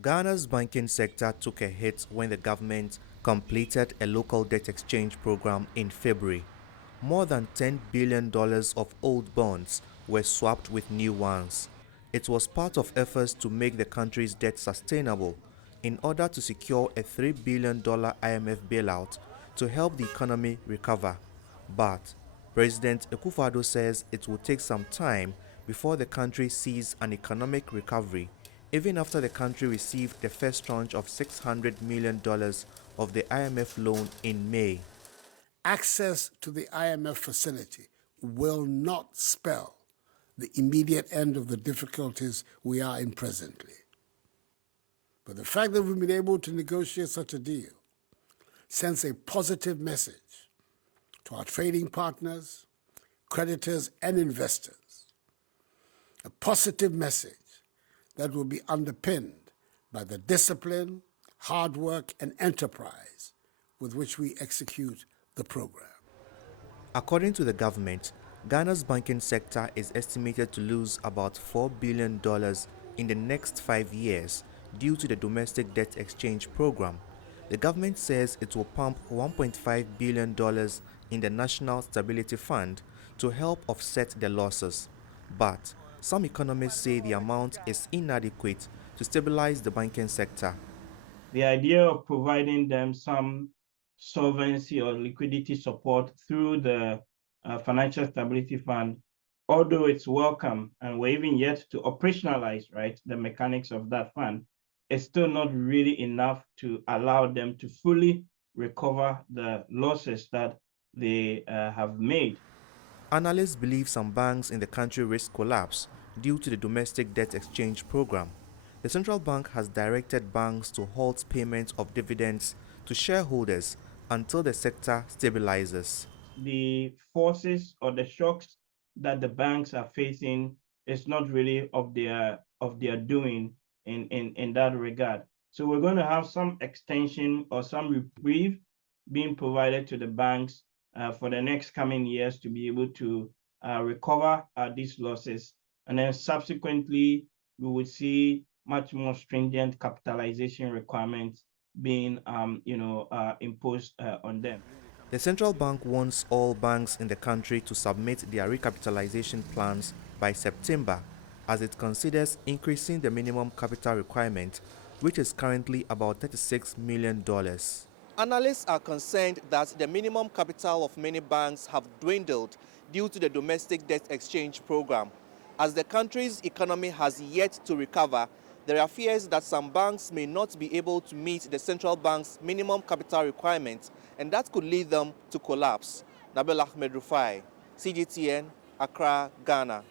Ghana's banking sector took a hit when the government completed a local debt exchange program in February. More than $10 billion of old bonds were swapped with new ones. It was part of efforts to make the country's debt sustainable in order to secure a $3 billion IMF bailout to help the economy recover. But President Akufo-Addo says it will take some time before the country sees an economic recovery, even after the country received the first tranche of $600 million of the IMF loan in May. Access to the IMF facility will not spell the immediate end of the difficulties we are in presently. But the fact that we've been able to negotiate such a deal sends a positive message to our trading partners, creditors, and investors. A positive message that will be underpinned by the discipline, hard work, and enterprise with which we execute the program. According to the government, Ghana's banking sector is estimated to lose about $4 billion in the next 5 years due to the domestic debt exchange program. The government says it will pump $1.5 billion in the National Stability Fund to help offset the losses. But some economists say the amount is inadequate to stabilize the banking sector. The idea of providing them some solvency or liquidity support through the Financial Stability Fund, although it's welcome and we're even yet to operationalize, right, the mechanics of that fund, it's still not really enough to allow them to fully recover the losses that they have made. Analysts believe some banks in the country risk collapse due to the domestic debt exchange program. The central bank has directed banks to halt payments of dividends to shareholders until the sector stabilizes. The forces or the shocks that the banks are facing is not really of their doing in that regard. So we're going to have some extension or some reprieve being provided to the banks for the next coming years to be able to recover these losses. And then subsequently, we would see much more stringent capitalization requirements being imposed on them. The central bank wants all banks in the country to submit their recapitalization plans by September, as it considers increasing the minimum capital requirement, which is currently about $36 million. Analysts are concerned that the minimum capital of many banks have dwindled due to the domestic debt exchange program. As the country's economy has yet to recover, there are fears that some banks may not be able to meet the central bank's minimum capital requirements, and that could lead them to collapse. Nabil Ahmed, Rufai, CGTN, Accra, Ghana.